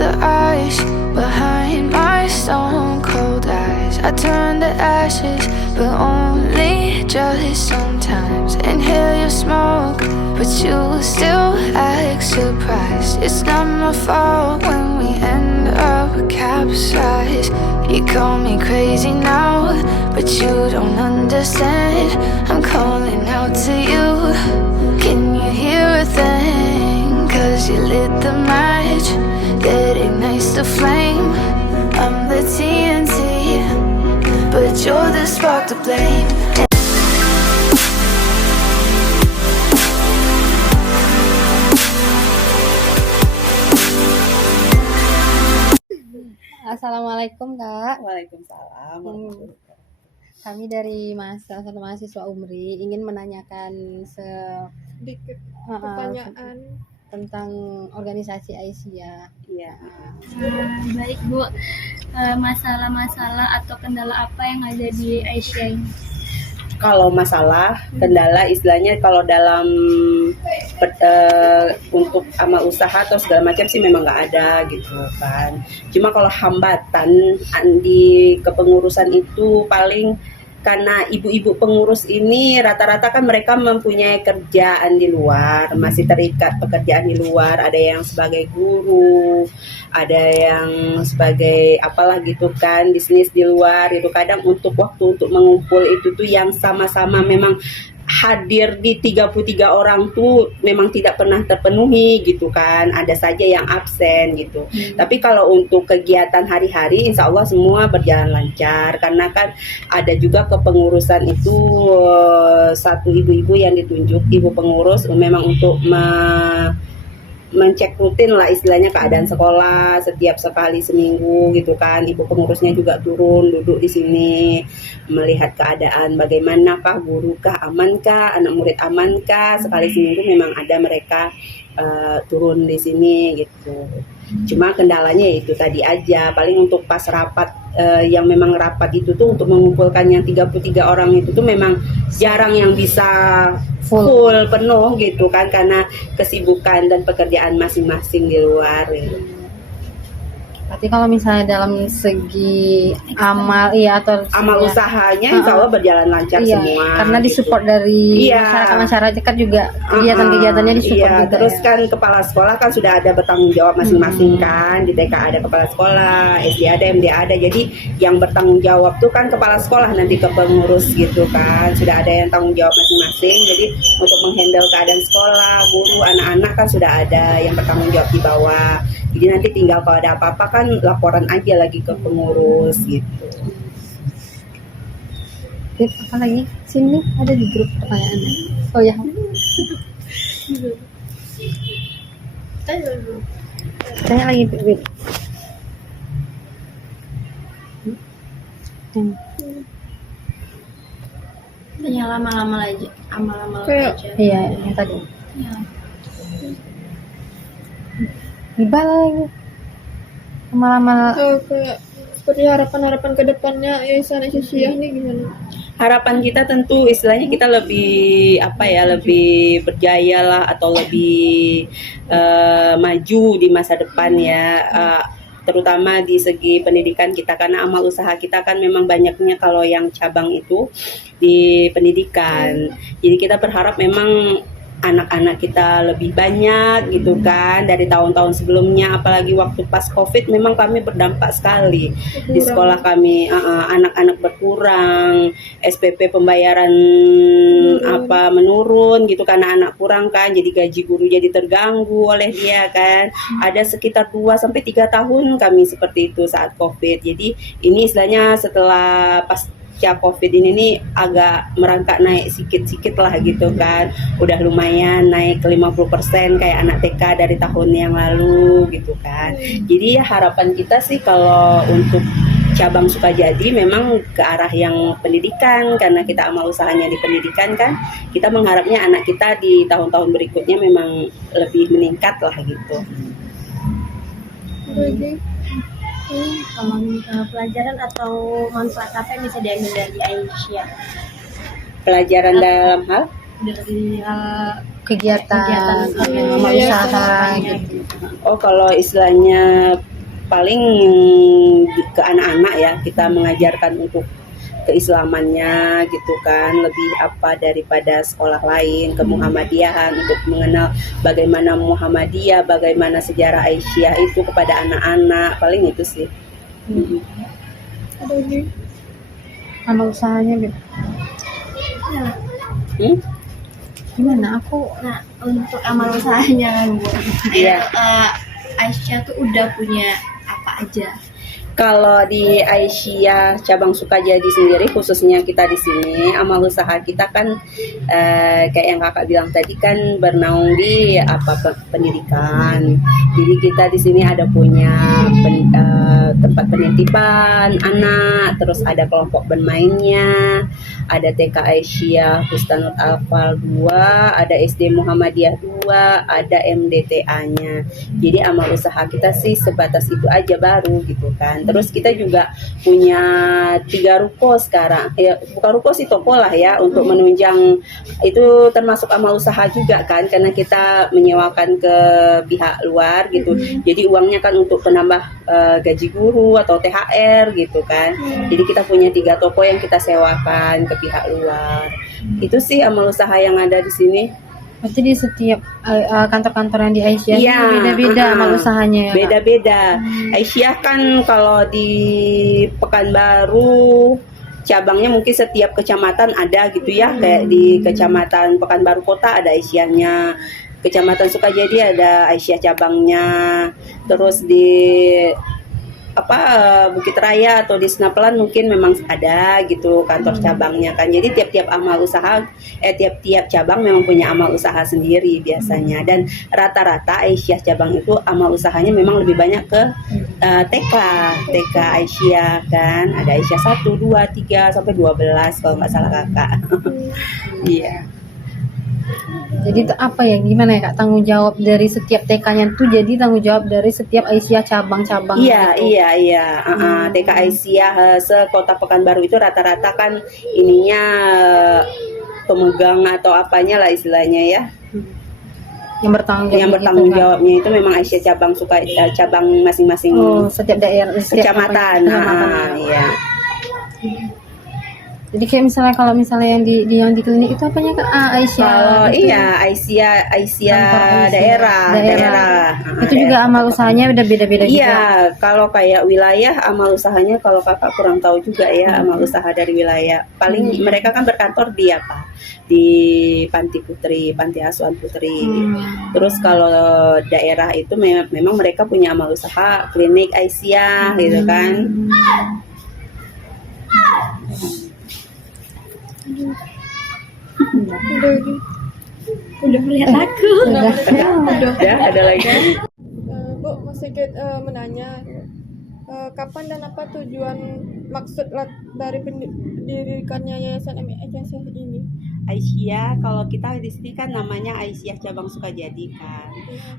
the ice behind my stone cold eyes. I turn to ashes, but only just sometimes. Inhale your smoke, but you still act surprised. It's not my fault when we end up capsized. You call me crazy now, but you don't understand. I'm calling out to you. Can you hear a thing? 'Cause you lit the match that ignites the flame. I'm the TNT, but you're the spark to blame. Assalamualaikum Kak. Waalaikumsalam. Kami dari salah satu mahasiswa UMRI ingin menanyakan sedikit pertanyaan tentang organisasi Aisyah. Iya. Baik Bu, masalah-masalah atau kendala apa yang ada di Aisyah ini? Kalau masalah kendala istilahnya kalau dalam untuk amal usaha atau segala macam sih memang nggak ada gitu kan. Cuma kalau hambatan di kepengurusan itu paling karena ibu-ibu pengurus ini rata-rata kan mereka mempunyai kerjaan di luar, masih terikat pekerjaan di luar, ada yang sebagai guru, ada yang sebagai apalah gitu kan, bisnis di luar itu. Kadang untuk waktu untuk mengumpul itu tuh yang sama-sama memang hadir di 33 orang tuh memang tidak pernah terpenuhi gitu kan, ada saja yang absen gitu. Tapi kalau untuk kegiatan hari-hari insya Allah semua berjalan lancar, karena kan ada juga kepengurusan itu satu ibu-ibu yang ditunjuk, ibu pengurus memang untuk mencek rutin lah istilahnya keadaan sekolah setiap sekali seminggu gitu kan. Ibu pengurusnya juga turun duduk di sini melihat keadaan bagaimanakah, gurukah amankah, anak murid amankah. Sekali seminggu memang ada mereka turun di sini gitu. Cuma kendalanya itu tadi aja, paling untuk pas rapat yang memang rapat itu tuh untuk mengumpulkan yang 33 orang itu tuh memang jarang yang bisa full penuh gitu kan, karena kesibukan dan pekerjaan masing-masing di luar gitu. Berarti kalau misalnya dalam segi amal atau amal usahanya insya Allah berjalan lancar semua. Karena disupport dari masyarakat juga, kegiatan-kegiatannya disupport juga. Terus kan kepala sekolah kan sudah ada bertanggung jawab masing-masing kan. Di TK ada kepala sekolah, SD ada, MD ada. Jadi yang bertanggung jawab tuh kan kepala sekolah nanti ke pengurus gitu kan. Sudah ada yang tanggung jawab masing-masing. Jadi untuk menghandle keadaan sekolah, guru, anak-anak kan sudah ada yang bertanggung jawab di bawah. Jadi nanti tinggal kalau ada apa-apa kan laporan aja lagi ke pengurus gitu. Apa lagi? Sini ada di grup pertanyaannya. Oh ya. Tanya lagi, Bib. Tanya lama-lama aja, amal-amal Kayak- aja. Iya, yang tadi. Ya. Ibal lagi. Lama-lama kayak seperti harapan-harapan ke depannya Yayasan Aisyah nih gimana? Harapan kita tentu istilahnya kita lebih lebih berjaya lah, atau lebih maju di masa depan ya, terutama di segi pendidikan kita, karena amal usaha kita kan memang banyaknya kalau yang cabang itu di pendidikan. Jadi kita berharap memang anak-anak kita lebih banyak gitu kan dari tahun-tahun sebelumnya, apalagi waktu pas COVID memang kami berdampak sekali di sekolah kami. Anak-anak berkurang, SPP pembayaran menurun gitu karena anak kurang kan, jadi gaji guru jadi terganggu oleh dia kan. Ada sekitar 2-3 tahun kami seperti itu saat COVID. Jadi ini istilahnya setelah pas COVID ini nih agak merangkak naik sikit-sikit lah gitu kan. Udah lumayan naik ke 50% kayak anak TK dari tahun yang lalu gitu kan. Jadi harapan kita sih kalau untuk cabang Sukajadi memang ke arah yang pendidikan, karena kita amal usahanya di pendidikan kan. Kita mengharapnya anak kita di tahun-tahun berikutnya memang lebih meningkat lah gitu. Kalau pelajaran atau manfaat apa yang bisa diambil dari Aisyah? Pelajaran dalam hal Dari kegiatan Kegiatan amal yayasan usaha apanya gitu. Oh, kalau istilahnya paling ke anak-anak ya, kita mengajarkan untuk keislamannya gitu kan, lebih apa daripada sekolah lain, ke Muhammadiyahan, untuk mengenal bagaimana Muhammadiyah, bagaimana sejarah Aisyah itu kepada anak-anak, paling itu sih. Ada lagi. Amal usahanya gitu. Hmm? Gimana aku Nah, untuk amal usahanya kan Bu. Iya. Aisyah tuh udah punya apa aja? Kalau di Aisyah cabang Sukajadi sendiri, khususnya kita di sini, amal usaha kita kan kayak yang kakak bilang tadi kan bernaung di pendidikan. Jadi kita di sini ada punya tempat penitipan anak, terus ada kelompok bermainnya, ada TK Aisyah Bustanut Alfal 2, ada SD Muhammadiyah 2, ada MDTA-nya. Jadi amal usaha kita sih sebatas itu aja baru gitu kan. Terus kita juga punya 3 ruko sekarang. Ya, bukan ruko sih, toko lah ya, untuk menunjang itu termasuk amal usaha juga kan, karena kita menyewakan ke pihak luar gitu. Jadi uangnya kan untuk penambah gaji guru atau THR gitu kan. Jadi kita punya 3 toko yang kita sewakan ke pihak luar. Itu sih amal usaha yang ada di sini. berarti di setiap kantor-kantor yang di Aisyah Iya, ini beda-beda amal usahanya ya, Kak? Beda-beda. Aisyah kan kalau di Pekanbaru cabangnya mungkin setiap kecamatan ada gitu ya. Kayak di Kecamatan Pekanbaru Kota ada Aisyahnya. Kecamatan Sukajadi ada Aisyah cabangnya. Terus di Bukit Raya atau di Senapelan mungkin memang ada gitu kantor cabangnya kan. Jadi tiap-tiap amal usaha tiap-tiap cabang memang punya amal usaha sendiri biasanya, dan rata-rata Aisyah cabang itu amal usahanya memang lebih banyak ke TK Aisyah kan. Ada Aisyah 1, 2, 3 sampai 12 kalau nggak salah kakak. Iya. Jadi itu apa ya, gimana ya Kak, tanggung jawab dari setiap TK-nya tuh jadi tanggung jawab dari setiap Aisyah cabang-cabang Iya, gitu. iya. TK Aisyah se-Kota Pekanbaru itu rata-rata kan ininya pemegang atau apanya lah istilahnya ya. Yang bertanggung jawab, Yang bertanggung gitu, Kak. jawabnya itu memang Aisyah cabang masing-masing Oh, setiap daerah, setiap kecamatan. Iya. Jadi kayak misalnya kalau misalnya yang di klinik itu apanya Kak? Aisyah. Kalau gitu. iya Aisyah Kantor Aisyah. daerah. Itu juga amal usahanya udah beda-beda juga. Iya, kalau kayak wilayah amal usahanya kalau kakak kurang tahu juga ya amal usaha dari wilayah. Paling mereka kan berkantor di apa? Di Panti Asuhan Putri. Terus kalau daerah itu memang mereka punya amal usaha klinik Aisyah gitu kan. Ada lagi. Udah melihat aku. Ya, ada lagi. Bu, Mas Sigit menanya, kapan dan apa tujuan maksud dari pendirikannya Yayasan Aisyah ini? Aisyah, kalau kita di sini kan namanya Aisyah cabang Sukajadi kan.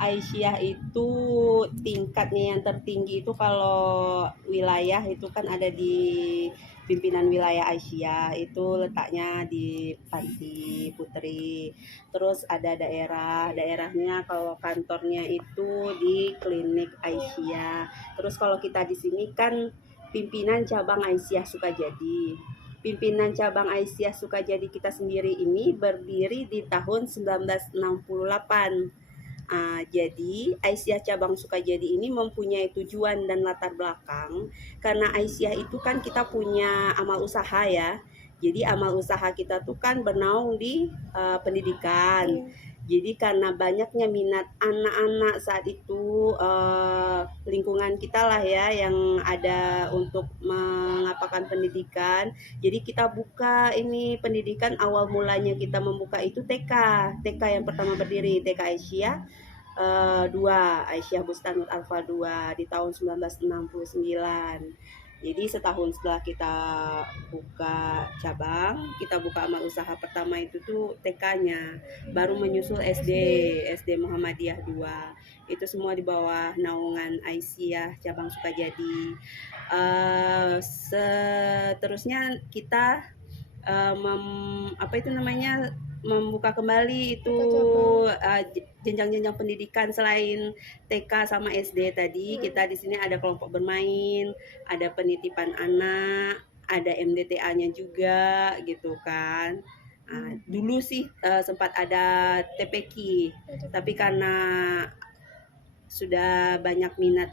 Aisyah itu tingkatnya yang tertinggi itu kalau wilayah itu kan ada di pimpinan wilayah Aisyah, itu letaknya di Panti Putri. Terus ada daerahnya kalau kantornya itu di klinik Aisyah. Terus kalau kita di sini kan pimpinan cabang Aisyah Sukajadi. Pimpinan cabang Aisyah Sukajadi kita sendiri ini berdiri di tahun 1968. Jadi Aisyah cabang Sukajadi ini mempunyai tujuan dan latar belakang, karena Aisyah itu kan kita punya amal usaha ya. Jadi amal usaha kita tuh kan bernaung di pendidikan. Jadi karena banyaknya minat anak-anak saat itu, lingkungan kita lah ya yang ada untuk mengapakan pendidikan. Jadi kita buka ini pendidikan, awal mulanya kita membuka itu TK yang pertama berdiri, TK Aisyah 2, Aisyah Bustanut Alfa 2 di tahun 1969. Jadi setahun setelah kita buka cabang, kita buka amal usaha pertama itu tuh TK-nya, baru menyusul SD Muhammadiyah 2. Itu semua di bawah naungan Aisyah cabang Sukajadi. Seterusnya kita apa itu namanya, membuka kembali itu jenjang-jenjang pendidikan selain TK sama SD tadi. Kita di sini ada kelompok bermain, ada penitipan anak, ada MDTA-nya juga gitu kan. Dulu sih sempat ada TPQ, tapi karena sudah banyak minat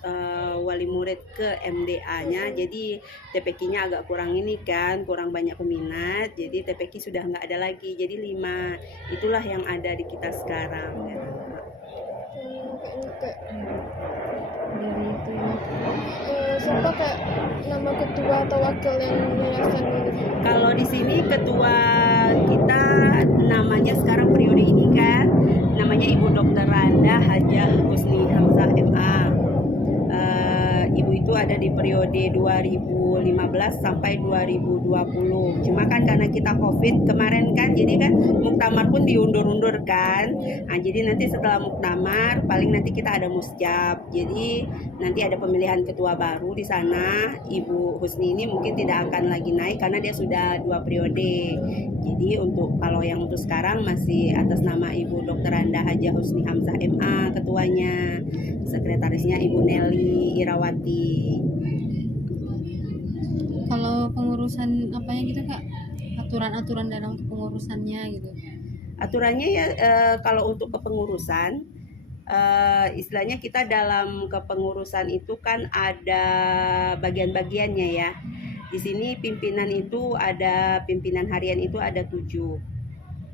wali murid ke MDA-nya, jadi TPQ-nya agak kurang ini kan, kurang banyak peminat, jadi TPQ sudah nggak ada lagi, jadi 5 itulah yang ada di kita sekarang. Kayak Dari itu ya. siapa kayak nama ketua atau wakil yang yayasan ini? Kalau di sini ketua kita namanya sekarang periode ini kan, namanya Ibu Dr. Randa Hajah Husni Hamzah MA. Ibu itu ada di periode 2015 sampai 2020. Cuma kan karena kita COVID kemarin kan, jadi kan muktamar pun diundur-undur kan. Jadi nanti setelah muktamar paling nanti kita ada musjab. Jadi nanti ada pemilihan ketua baru di sana. Ibu Husni ini mungkin tidak akan lagi naik karena dia sudah 2 periode. Jadi kalau yang untuk sekarang masih atas nama Ibu Dr. Randa Hajah Husni Hamzah MA ketuanya. Sekretarisnya Ibu Nelly Irawati. Kalau pengurusan apanya gitu Kak? Aturan-aturan dalam kepengurusannya gitu. Aturannya ya kalau untuk kepengurusan istilahnya kita dalam kepengurusan itu kan ada bagian-bagiannya ya. Di sini pimpinan itu ada pimpinan harian itu ada 7.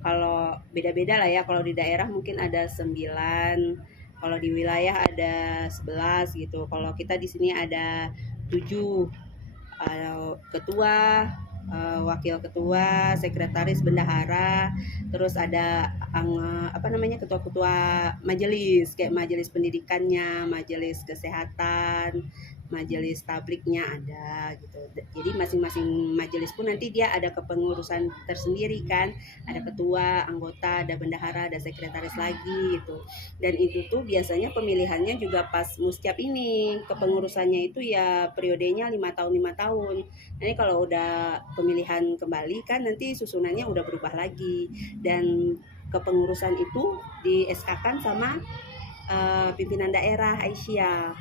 Kalau beda-beda lah ya, kalau di daerah mungkin ada 9, kalau di wilayah ada 11 gitu. Kalau kita di sini ada 7, ketua, wakil ketua, sekretaris, bendahara, terus ada ketua-ketua majelis, kayak majelis pendidikannya, majelis kesehatan, majelis tabliknya ada gitu. Jadi masing-masing majelis pun nanti dia ada kepengurusan tersendiri kan, ada ketua, anggota, ada bendahara, ada sekretaris lagi gitu. Dan itu tuh biasanya pemilihannya juga pas musjab ini, kepengurusannya itu ya periodenya 5 tahun 5 tahun. Nanti kalau udah pemilihan kembali kan nanti susunannya udah berubah lagi, dan kepengurusan itu di SK-kan sama pimpinan daerah Aisyah.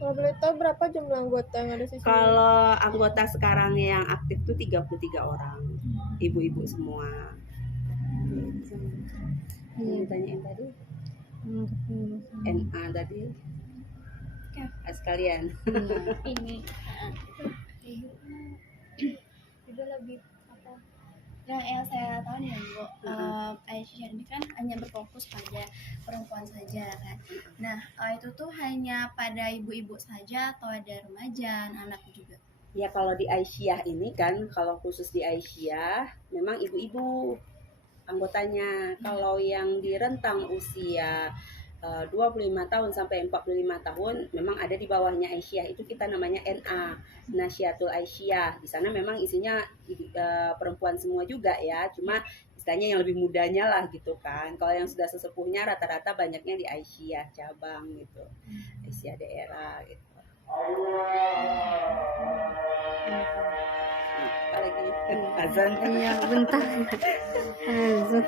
Kalau boleh tahu berapa jumlah anggota yang ada di sini? Kalau anggota sekarang yang aktif tuh 33 orang, ibu-ibu semua. Yang ditanyain tadi? NA tadi? Sekalian. Ini ibu lebih apa? Yang saya tahu nih Bu, Aisyah ini kan hanya berfokus pada perempuan saja kan. Nah itu tuh hanya pada ibu-ibu saja atau ada remaja, anak juga? Ya kalau di Aisyah ini kan, kalau khusus di Aisyah memang ibu-ibu anggotanya. Kalau yang di rentang usia 25 tahun sampai 45 tahun memang ada di bawahnya Aisyah, itu kita namanya NA, Nasyatul Aisyah. Di sana memang isinya perempuan semua juga ya, cuma istilahnya yang lebih mudanya lah gitu kan. Kalau yang sudah sesepuhnya rata-rata banyaknya di Aisyah cabang gitu, Aisyah daerah gitu. Apa lagi? Azan. Iya, bentar. Azan.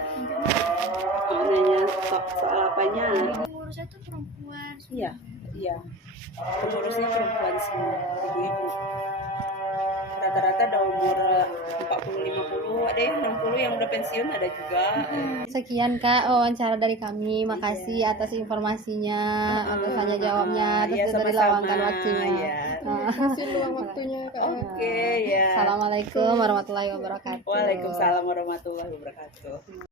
Nanya soal apanya? Pengurusnya tuh perempuan. Iya. Pengurusnya perempuan semua, ibu-ibu. Rata-rata ada umur 40-50, ada yang 60 yang udah pensiun ada juga. Sekian Kak wawancara dari kami. Makasih atas informasinya, atas tanya jawabnya, atas Iya, dari sama-sama. luangkan waktunya. Iya. Kasih luang waktunya Kak. Oke, ya. Assalamualaikum warahmatullahi wabarakatuh. Waalaikumsalam warahmatullahi wabarakatuh.